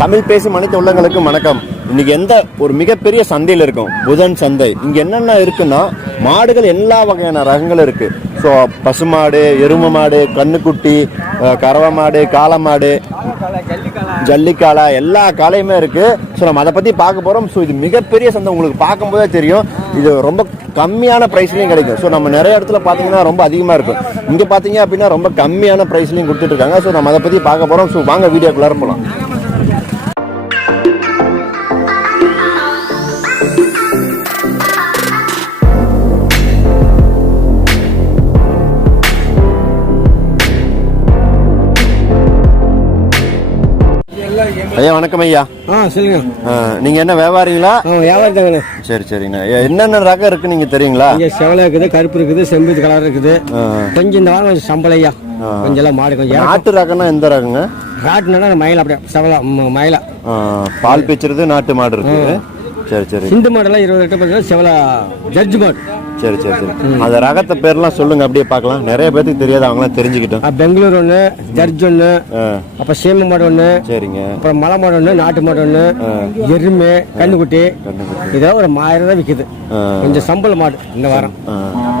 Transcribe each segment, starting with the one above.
தமிழ் பேசும் அனைத்து உள்ளங்களுக்கு வணக்கம். இன்னைக்கு எந்த ஒரு மிகப்பெரிய சந்தையில் இருக்கும்? புதன் சந்தை. இங்க என்னென்ன இருக்குன்னா மாடுகள் எல்லா வகையான ரகங்கள் இருக்கு. ஸோ பசுமாடு எருமை மாடு கண்ணுக்குட்டி கறவை மாடு காளை மாடு ஜல்லிக்காலை எல்லா காளையுமே இருக்கு. ஸோ நம்ம அதை பத்தி பார்க்க போறோம். ஸோ இது மிகப்பெரிய சந்தை. உங்களுக்கு பார்க்கும்போதே தெரியும். இது ரொம்ப கம்மியான ப்ரைஸ்லையும் கிடைக்கும். ஸோ நம்ம நிறைய இடத்துல பார்த்தீங்கன்னா ரொம்ப அதிகமாக இருக்கும். இங்கே பார்த்தீங்க அப்படின்னா ரொம்ப கம்மியான ப்ரைஸ்லையும் கொடுத்துட்டு இருக்காங்க. ஸோ நம்ம அதை பற்றி பார்க்க போகிறோம் ஸோ வாங்க வீடியோக்குள்ளார போகலாம் ஐயா வணக்கம் ஐயா. ஆ சொல்லுங்க. ஆ, நீங்க என்ன வியாபாரிங்களா? தாங்கண்ணே சரி சரிங்கண்ணா. ஐயா, என்னென்ன ரகம் இருக்கு நீங்க தெரியுங்களா? இங்கே செவலை இருக்குது கருப்பு இருக்குது செம்பு கலர் இருக்குது. கொஞ்சம் இந்த வாரம் கொஞ்சம் சம்பளையா கொஞ்சம் எல்லாம் மாடு கொஞ்சம். நாட்டு ரகம்னா எந்த ரகங்க? காட்டுனா மயில அப்படியே செவலா மயிலா. பால் பிச்சுறது நாட்டு மாடு இருக்கு. சரி சரி. சிந்து மாடெல்லாம் இருபது லிட்டர் பார்த்தீங்கன்னா செவலா ஜட்ஜ் மாடு. சரி சரி சரி. அந்த ரகத்தை பேர்லாம் சொல்லுங்க அப்படியே பார்க்கலாம். நிறைய பேருக்கு தெரியாது அவங்களாம் தெரிஞ்சுக்கிட்டோம். பெங்களூர் ஒன்று ஜட்ஜ் ஒன்று அப்புறம் சேம மாடு ஒன்று சரிங்க. அப்புறம் மலை மாடு ஒன்று நாட்டு மாடு ஒன்று எருமை கண்ணுக்குட்டி இதெல்லாம் ஒரு ஆயிரம் தான் விற்குது. கொஞ்சம் சம்பள மாடு இந்த வாரம்.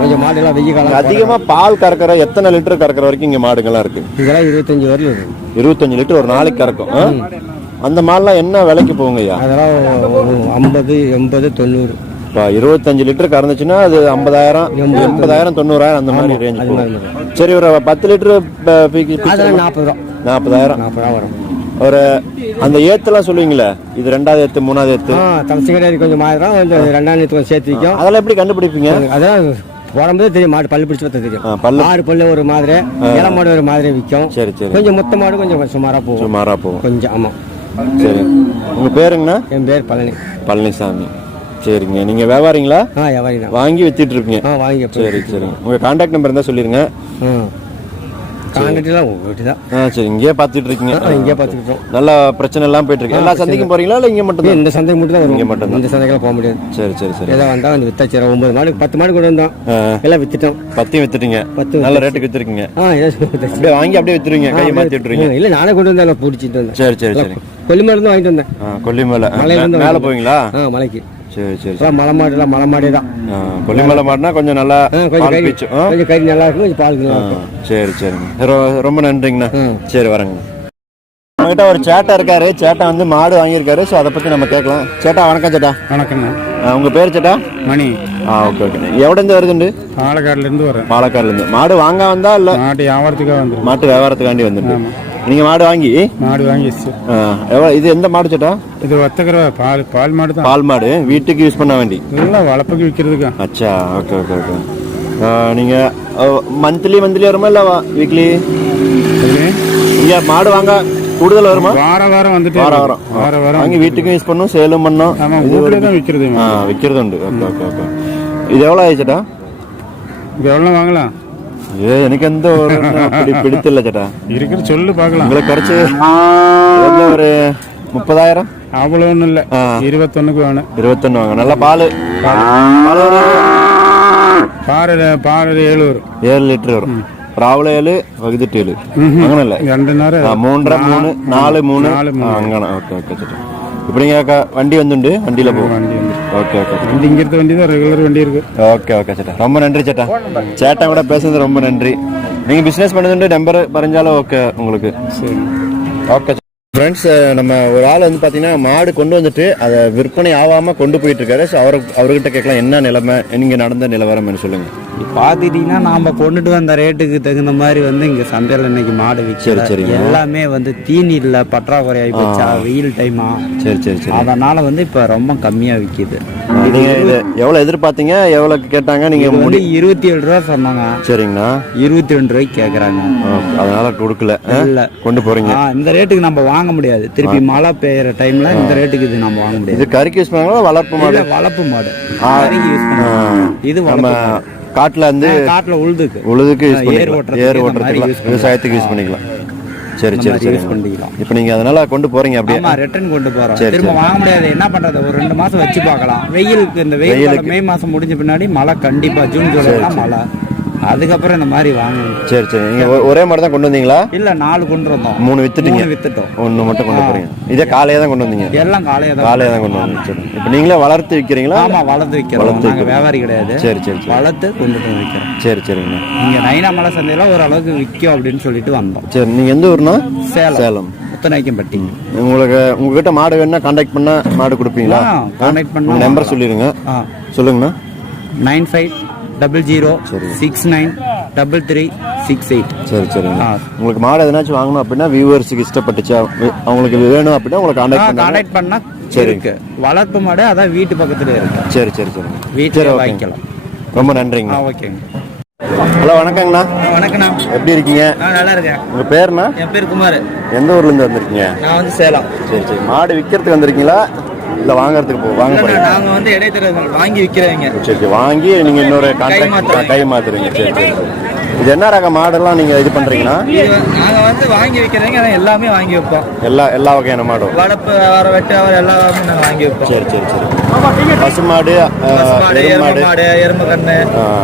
கொஞ்சம் மாடு எல்லாம் வெய்ய காலம் அதிகமா பால் கறக்கிற எத்தனை லிட்டர் கறக்கிற வரைக்கும் இங்க மாடுங்கள்லாம் இருக்கு? இதெல்லாம் இருபத்தஞ்சு வரல இருபத்தஞ்சு லிட்டர் ஒரு நாளைக்கு கறக்கும்? அந்த மாடுலாம் என்ன விலைக்கு போகுங்க ஐயா அதெல்லாம் ஐம்பது எண்பது தொண்ணூறு. இப்போ இருபத்தஞ்சு லிட்டர் கறந்துச்சுன்னா அது ஐம்பதாயிரம் எண்பதாயிரம் தொண்ணூறாயிரம் அந்த மாதிரி ரேஞ்ச் போகும். சரி ஒரு பத்து லிட்டர் நாற்பது ரூபா. நாற்பதாயிரம். நாற்பது ரூபா வரும். ஒரு அந்த ஏத்துலாம் சொல்லுவீங்களே? இது ரெண்டாவது ஏத்து மூணாவது ஏத்து? ஆ தலசி கிடையாது கொஞ்சம் மாறிடும். கொஞ்சம் ரெண்டாயிரத்து கொஞ்சம் சேர்த்து வைக்கும் அதெல்லாம் எப்படி கண்டுபிடிப்பீங்க? அதான் உடம்புதே தெரியும். மாடு பல்லு பிடிச்சி பார்த்தா தெரியும். பல்லு. ஆறு பல்லு ஒரு மாதிரி இள மாடு ஒரு மாதிரி விற்கும். சரி சரி. கொஞ்சம் மொத்த மாடு கொஞ்சம் சுமாராக போகும். சுமாரா போகும். கொஞ்சம் ஆமாம் சரி. உங்க பேருங்கண்ணா? என் பேர் பழனி. பழனிசாமி. சரிங்க. நீங்க வியாபாரிங்களா? ஆ வியாபாரி தான் வாங்கி வித்துட்டு இருக்கீங்க ஆ வாங்கி சரி சரிங்க உங்க கான்டாக்ட் நம்பர் இருந்தா சொல்லிருங்க. ம் காங்கிரீட்லாம் உங்கள்கிட்ட தான் ஆ சரி. இங்கேயே பார்த்துட்டு இருக்கீங்க ஆ இங்கே பார்த்துக்கிட்டோம் நல்ல பிரச்சனை எல்லாம் போயிட்டு இருக்கு எல்லா சந்தைக்கும் போறீங்களா இல்ல இங்க மட்டும் இந்த சந்தைக்கு மட்டும் தான் இங்க மட்டும்தான். இந்த சந்தைக்கெல்லாம் போக முடியாது. சரி சரி சரி. ஏதோ வந்தால் வந்து வித்தாச்சு ஒன்பது மாடு பத்து மாடு கொண்டு வந்தோம். எல்லாம் வித்துட்டோம். பத்தியும் வித்துட்டீங்க. பத்து நல்ல ரேட்டுக்கு வித்துருக்கீங்க. ஆ. அப்படியே வாங்கி அப்படியே வித்துருவீங்க. கையை விட்டுருவீங்க. இல்ல நானே கொண்டு வந்தேன். பிடிச்சிட்டு வந்தேன். சரி சரி சரி. கொல்லிமலை இருந்து வாங்கிட்டு வந்தேன். கொல்லிமலை மேல. போவீங்களா? ஆ மலைக்கு. சரி சரி எல்லாம் மலை மாடு எல்லாம் மலை மாடே தான் கொல்லிமலை மாடுனா கொஞ்சம் நல்லா கொஞ்சம் கறி? கொஞ்சம் கறி நல்லா இருக்கும் கொஞ்சம் பால் நல்லா இருக்கும். சரி சரிங்க. ரொம்ப நன்றிங்கண்ணா. சரி வரேங்க நம்மகிட்ட ஒரு சேட்டா இருக்காரு. சேட்டா வந்து மாடு வாங்கியிருக்காரு. ஸோ அதை பத்தி நம்ம கேட்கலாம். சேட்டா வணக்கம் சேட்டா. வணக்கண்ணா ஆ, உங்க பேர் சேட்டா? மணி. ஆ ஓகே ஓகே. இருந்து வருதுண்டு? பாலக்காடுலேருந்து வரேன் பாலக்காடுல இருந்து மாடு வாங்க வந்தா இல்ல? மாட்டு வியாபாரத்துக்காக வந்துருக்கேன் மாட்டு வியாபாரத்துக்காண்டி வந்துட்டு. நீங்க மாடு வாங்கி? மாடு வாங்கிடுச்சு ஆ, எவ்வளவு இது எந்த மாடு சேட்டா? இது ஒத்தக்கிற பால் பால் மாடு தான். பால் மாடு வீட்டுக்கு யூஸ் பண்ண வேண்டி. இதெல்லாம் வளர்ப்புக்கு விற்கிறதுக்கா அச்சா ஓகே ஓகே ஓகே நீங்க மந்த்லி மந்த்லி வருமா இல்ல வீக்லி இங்க மாடு வாங்க கூடுதல் வருமா? வார வாரம் வந்துட்டு வாரம் வாரம். வார வாரம் வாங்கி வீட்டுக்கும் யூஸ் பண்ணும் சேலும் பண்ணும். ஆமா வீட்டில் தான் விற்கிறது ஆ விற்கிறது உண்டு. ஓகே ஓகே ஓகே இது எவ்வளோ ஆயிடுச்சேட்டா இது எவ்வளோ வாங்கலாம்? ஏ எனக்கு எந்த ஒரு அப்படி பிடித்தில்ல சேட்டா இருக்கிற சொல்லு பார்க்கலாம். உங்களை குறைச்சி ஒரு முப்பதாயிரம்? அவ்வளோ ஒன்றும் இல்லை. இருபத்தொன்னுக்கு வேணும் இருபத்தொன்று வாங்க. நல்ல பால். பால். பால் ஏழு. வரும் ஏழு லிட்டர் வரும். ராவுல ஏழு வகுதிட்டு ஏழு. அங்கே ரெண்டு நேரம் மூன்றரை மூணு நாலு மூணு. அங்கே ஓகே ஓகே சேட்டா இப்படி வண்டி வந்துண்டு. வண்டியில் போகும் வண்டி ஓகே ஓகே வண்டி இங்கே இருக்க வண்டி தான் ரெகுலர் வண்டி இருக்கு. ஓகே ஓகே சேட்டா. ரொம்ப நன்றி சேட்டா. சேட்டா கூட பேசுனது ரொம்ப நன்றி. நீங்க பிசினஸ் பண்ணதுண்டு நம்பர் பறஞ்சாலும் ஓகே உங்களுக்கு. சரி. ஓகே ஃப்ரெண்ட்ஸ் நம்ம ஒரு ஆள் வந்து பார்த்தீங்கன்னா மாடு கொண்டு வந்துட்டு அதை விற்பனை ஆகாம கொண்டு போயிட்டு இருக்காரு. ஸோ அவர் அவர்கிட்ட கேட்கலாம் என்ன நிலைமை? நீங்க நடந்த நிலவரம்னு சொல்லுங்க? பார்த்துட்டீங்கன்னா நாம கொண்டுட்டு வந்த ரேட்டுக்கு தகுந்த மாதிரி வந்து இங்க சந்தையில இன்னைக்கு மாடு சரி, விற்கல சரிங்க. எல்லாமே வந்து தீனி இல்ல பற்றாக்குறை ஆகி போச்சா. வெயில் டைமா சரி சரி சரி. அதனால வந்து இப்ப ரொம்ப கம்மியா விக்குது. நீங்க இது எவ்வளவு எதிர்பார்த்தீங்க? எவ்வளவு கேட்டாங்க? நீங்க இது முடி இருபத்தி ஏழு ரூபா சொன்னாங்க. சரிங்கண்ணா. இருபத்தி ரெண்டு ரூபாய்க்கு கேக்குறாங்க. ஓகே, அதனால கொடுக்கல? இல்ல. கொண்டு போறீங்க. ஆ, இந்த ரேட்டுக்கு நம்ம வாங்க முடியாது. திருப்பி மழை பெய்யற டைம்ல இந்த ரேட்டுக்கு இது நம்ம வாங்க முடியாது. இது கறிக்கு யூஸ் பண்ணுவாங்களா? வளர்ப்பு மாடு? வளர்ப்பு மாடு. இது நம்ம. காட்டுல வந்து காட்டுல உழுதுக்கு. உழுதுக்கு யூஸ் ஏர் பண்ணிக்கலாம். ஏர் ஓட்டுறதுக்கு. விவசாயத்துக்கு யூஸ் பண்ணிக்கலாம். சரி சரி சரி. யூஸ் பண்ணிக்கலாம். இப்போ நீங்க அதனால கொண்டு போறீங்க அப்படியே. ரிட்டர்ன் கொண்டு போறோம். திரும்ப. வாங்க முடியாது. என்ன பண்றது? ஒரு ரெண்டு மாசம் வச்சு பார்க்கலாம். வெயிலுக்கு இந்த வெயில் மே மாசம் முடிஞ்ச பின்னாடி மழை கண்டிப்பா ஜூன் ஜூலை மழை. அதுக்கப்புறம் இந்த மாதிரி வாங்க சரி சரி. நீங்க ஒ- ஒரே மாடு தான் கொண்டு வந்தீங்களா? இல்ல நாலு கொண்டு வந்தோம். மூணு வித்துட்டீங்க. மூணு வித்துட்டோம். ஒன்று மட்டும் கொண்டு போறீங்க. இதே காலையே தான் கொண்டு வந்தீங்க? எல்லாம் காலையை தான் காலையே தான் கொண்டு வந்தீங்க. சரி. இப்போ நீங்களே வளர்த்து விற்கிறீங்களா ஆமா வளர்த்து விற்கிறோம் வளர்த்து நாங்க வியாபாரி கிடையாது. சரி சரி வளர்த்து கொண்டுட்டு வந்து விற்கிறோம் சரி சரிங்கண்ணா. இங்க நைனாமலை சந்தையில ஓரளவுக்கு விற்கும் அப்படின்னு சொல்லிட்டு வந்தோம். சரி நீங்க எந்த ஊர்னா சேலம். சேலம். முத்தநாய்க்கம்பட்டி உங்களுக்கு உங்ககிட்ட மாடு வேணும்னா கான்டாக்ட் பண்ணா மாடு கொடுப்பீங்களா? contact பண்ணா நம்பர் சொல்லிடுங்க சொல்லுங்கண்ணா. Nine five double zero six nine double three six eight சரி ஆ. உங்களுக்கு மாடு எதனாச்சும் வாங்கணும் அப்படின்னா வியூவர்ஸுக்கு இஷ்டப்பட்டுச்சா? அவங்களுக்கு வேணும் அப்படின்னா உங்களை கான்டாக்ட் பண்ணா சரி. இருக்கு. வளர்ப்பு மாடு அதான் வீட்டு பக்கத்துல இருக்கு. சரி சரி சரி. வீட்டிலே சரி வாங்கிக்கலாம். ரொம்ப நன்றிங்க. ஓகேங்க. ஹலோ வணக்கங்கண்ணா. வணக்கண்ணா. எப்படி இருக்கீங்க? நல்லா இருக்கேன். உங்க பேருண்ணா? என் பேர் குமார். எந்த ஊர்ல இருந்து வந்திருக்கீங்க? நான் வந்து சேலம். சரி சரி. மாடு விற்கிறதுக்கு வந்திருக்கீங்களா? இல்ல வாங்குறதுக்கு போ வாங்க போறீங்க நாங்க வந்து இடைத்தரகர்கள் வாங்கி விற்கிறவங்க சரி சரி வாங்கி நீங்க இன்னொரு கான்டாக்ட். கை மாத்துறீங்க சரி சரி சரி. இது என்ன ரக மாடெல்லாம் நீங்க இது பண்றீங்கன்னா? இது வந்து- நாங்க வந்து வாங்கி விற்கிறவங்க ஆனா எல்லாமே வாங்கி வைப்போம். எல்லா எல்லா வகையான மாடும். வளர்ப்பு வர வெட்டு வர எல்லாமே நாங்க வாங்கி வைப்போம். சரி சரி சரி. பசுமாடு பசு மாடு எருமை கண்ணு.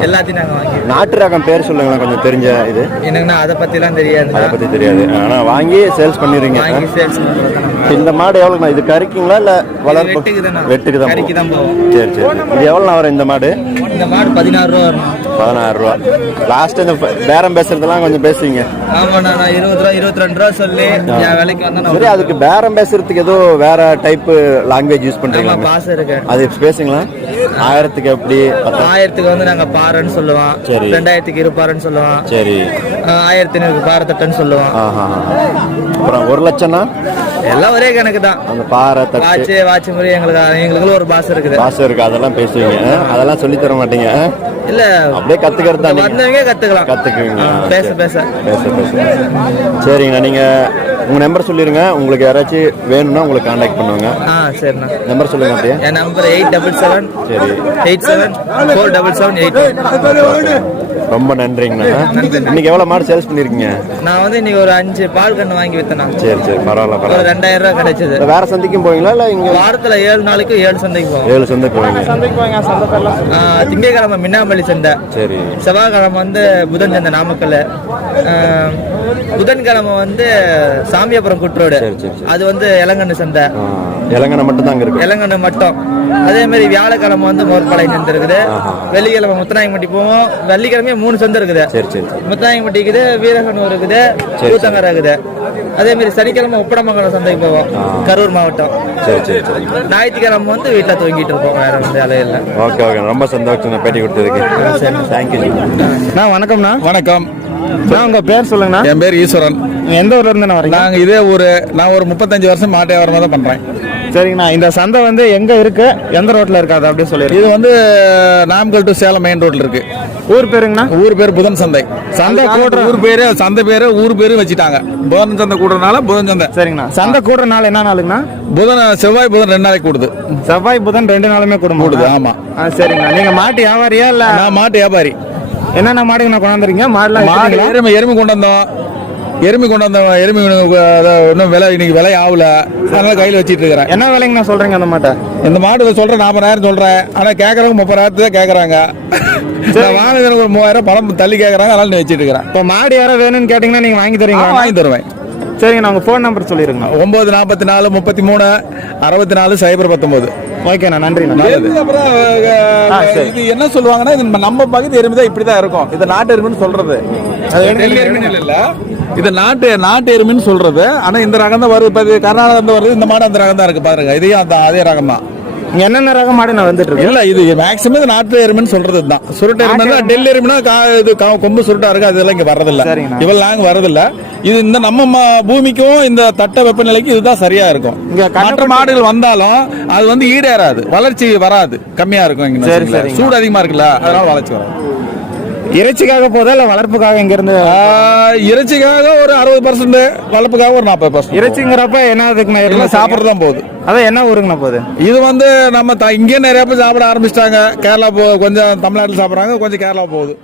எல்லாத்தையும் நாங்க வாங்கி. நாட்டு ரகம் பேர் சொல்லுங்களேன் கொஞ்சம் தெரிஞ்ச இது. எனக்குன்னா அதை அதை தெரியாது. பத்தி தெரியாது. ஆனா வாங்கி சேல்ஸ் பண்ணிடுறீங்க. வாங்கி சேல்ஸ். இந்த மாடு எவ்வளோண்ணா இது கறிக்குங்களா இல்ல வளர்ப்பு? வெட்டுக்கு தானே. சரி சரி. இது எவ்வளோ வரும் இந்த மாடு? இந்த மாடு பதினாறு ரூபா வரும் பதினாறு ரூபா. லாஸ்ட் இந்த பேரம் பேசுறதெல்லாம் கொஞ்சம் பேசுவீங்க. ஆமா நான் நான் இருபது ரூபா இருபத்தி ரெண்டு ரூபா சொல்லி என் வேலைக்கு நான் சரி அதுக்கு பேரம் பேசுறதுக்கு ஏதோ வேற டைப் லாங்குவேஜ் யூஸ் ஆமா பண்றீங்களா பாசம் இருக்கு அது பேசுங்களா ஆயிரத்துக்கு எப்படி ஆயிரத்துக்கு வந்து நாங்க பாறைன்னு சொல்லுவோம். சரி. ரெண்டாயிரத்துக்கு இருப்பாருன்னு சொல்லுவோம். சரி. ஆயிரத்தி ஐநூறுக்கு பாரத்தட்டுன்னு சொல்லுவோம். ஆஹா அப்புறம் ஒரு லட்சம்னா? எல்லாம் ஒரே கணக்கு தான் அந்த பாறை வாட்ச் வாட்ச் முறை எங்களுக்கு எங்களுக்குள்ள ஒரு பாசம் இருக்குது. பாசம் இருக்கு அதெல்லாம் பேசுவீங்க? அதெல்லாம் சொல்லி தர மாட்டீங்க? இல்ல. அப்படியே கத்துக்கிறது தான் வந்தவங்க கத்துக்கலாம். ஆ, பேச. பேச. பேச பேச. சரிங்கண்ணா நீங்க உங்க நம்பர் சொல்லிருங்க. உங்களுக்கு யாராச்சும் வேணும்னா உங்களுக்கு கான்டாக்ட் பண்ணுவாங்க. ஆ சரிண்ணா. நம்பர் சொல்லுங்க அப்படியே. என் நம்பர் எயிட் டபுள் செவன் சரி. Eight seven four double seven eight ரொம்ப நன்றிங்கண்ணா. இன்னைக்கு எவ்வளவு மாடு சேல்ஸ் பண்ணிருக்கீங்க? நான் வந்து இன்னைக்கு ஒரு அஞ்சு பால் கண்ணு வாங்கி வித்தேண்ணா. சரி சரி. பரவாயில்ல பரவாயில்ல. ரெண்டாயிரம் ரூபாய் கிடைச்சது. வேற சந்தைக்கும் போவீங்களா இல்ல இங்க? வாரத்துல ஏழு நாளைக்கு ஏழு சந்தைக்கு போவோம். ஏழு சந்தை போவீங்க ஆ, திங்கட்கிழமை மின்னாம்பள்ளி சந்தை. சரி. செவ்வாய்க்கிழமை வந்து புதன் சந்தை நாமக்கல் புதன்கிழமை வந்து சாமியாபுரம் சரி. அது வந்து இளங்கண்ணு சந்தை. இளங்கண்ணை மட்டும் தான் அங்க இருக்கு. இளங்கண்ணு மட்டும். அதே மாதிரி வியாழக்கிழமை வந்து மோர்பாளையம் சந்தை இருக்குது. வெள்ளிக்கிழமை முத்தநாயகம்பட்டி போவோம். வெள்ளிக்கிழமையே மூணு சந்தை இருக்குது. சரி சரி சரி. முத்தநாயகம்பட்டி இருக்குது வீரகனூர் இருக்குது கூத்தங்கரை இருக்குது. அதே மாதிரி சனிக்கிழமை உப்படமங்கலம் சந்தைக்கு போவோம். கரூர் மாவட்டம். சரி சரி சரி. ஞாயிற்றுக்கிழமை வந்து வீட்டில் தூங்கிட்டு இருப்போம். வேற வந்து வேலை இல்லை. Okay okay. ரொம்ப சந்தோஷம் பேட்டி கொடுத்ததுக்கு. தேங்க்யூ நான் வணக்கம்ண்ணா. வணக்கம். நான் உங்க பேர் சொல்லுங்கண்ணா. என் பேர் ஈஸ்வரன். எந்த ஊர்ல இருந்து வரீங்க? நாங்க இதே ஊரு நான் ஒரு முப்பத்தஞ்சு வருஷம் மாட்டு வியாபாரமா தான் பண்றேன். சரிங்கண்ணா இந்த சந்தை வந்து எங்க இருக்கு? எந்த ரோட்ல இருக்கு? அதை அப்படியே சொல்லிடுங்க. இது வந்து நாமக்கல் டு சேலம் மெயின் ரோட்ல இருக்கு. ஊர் பேருங்கண்ணா? ஊர் பேர் புதன் சந்தை. சந்தை கூடுற- ஊர் பேரு சந்தை பேரு ஊர் பேரு வச்சுட்டாங்க. புதன் சந்தை கூடுறதுனால புதன் சந்தை. சரிங்கண்ணா. சந்தை கூடுற நாள் என்ன நாளுங்கண்ணா? புதன் செவ்வாய் புதன் ரெண்டு நாளைக்கு கூடுது. செவ்வாய் புதன் ரெண்டு நாளுமே கூடும்? கூடுது, ஆமா. சரிங்கண்ணா. நீங்க மாட்டு வியாபாரியா இல்ல? நான் மாட்டு வியாபாரி. என்னென்ன மாடுங்கண்ணா கொண்டாந்துறீங்க? மாடுலாம் மாடு? எருமை எருமை கொண்டு வந்தோம். எருமை கொண்டு வந்தோம். எருமை அதை இன்னும் விலை இன்னைக்கு விலை ஆகல. அதனால கையில் வச்சிட்டு இருக்கிறேன். என்ன விலைங்கண்ணா சொல்றீங்க அந்த மாட்டை? இந்த மாடு சொல்றேன் நாற்பதாயிரம் சொல்றேன். ஆனா கேட்கறவங்க முப்பதாயிரத்து தான் கேட்கறாங்க நான் வாங்குறதுக்கு ஒரு மூவாயிரம் பணம் தள்ளி கேட்கறாங்க அதனால நான் வச்சிட்டு இருக்கிறேன். இப்போ மாடு யாரோ வேணும்னு கேட்டீங்கன்னா நீங்க வாங்கி தருவீங்களா? வாங்கி தருவேன். சரிங்கண்ணா உங்க ஃபோன் நம்பர் சொல்லிருங்க ஒன்பது நாற்பத்தி நாலு முப்பத்தி மூணு அறுபத்தி நாலு சைபர் பத்தொன்பது. ஓகேண்ணா நன்றிண்ணா அப்புறம். இது என்ன சொல்லுவாங்கன்னா இது நம்ம- பகுதி எருமை தான் இப்படி தான் இருக்கும். இது நாட்டு எருமைன்னு சொல்றது. இல்ல. இது நாட்டு நாட்டு எருமைன்னு சொல்றது. ஆனா இந்த ரகம் தான் வருது இப்ப இது கர்நாடகா இருந்து வருது இந்த மாடு அந்த ரகம் தான் இருக்கு பாருங்க. இதையும் அந்த அதே ரகம் தான் என்னென்ன ரக மாடு வந்துட்டு இருக்கு இல்ல இது மேக்ஸிமம் இது நாட்டு எருமைன்னு சொல்றது தான் சுருட்டு எருமை டெல்லி எருமைனா இது கொம்பு சுருட்டா இருக்கு அதெல்லாம் இங்க வரதில்ல. இவள் நாங்க வரதில்ல இது இந்த நம்ம பூமிக்கும் இந்த தட்ட வெப்பநிலைக்கு இதுதான் சரியா இருக்கும். மற்ற மாடுகள் வந்தாலும் அது வந்து ஈடேறாது. வளர்ச்சி வராது. கம்மியா இருக்கும். சூடு அதிகமா இருக்குல்ல அதனால வளர்ச்சி வரும் இறைச்சிக்காக போதா இல்ல வளர்ப்புக்காக இங்க இருந்து இறைச்சிக்காக ஒரு அறுபது பர்சன்ட் வளர்ப்புக்காக ஒரு நாற்பது பர்சன்ட் இறைச்சிங்கிறப்ப என்ன எல்லாம் சாப்பிட்றது தான் போகுது. அதான் என்ன ஊருங்கண்ணா போகுது? இது வந்து நம்ம இங்கே நிறைய பேர் சாப்பிட ஆரம்பிச்சிட்டாங்க. கேரளா போ கொஞ்சம் தமிழ்நாட்டில் சாப்பிட்றாங்க கொஞ்சம் கேரளா போகுது.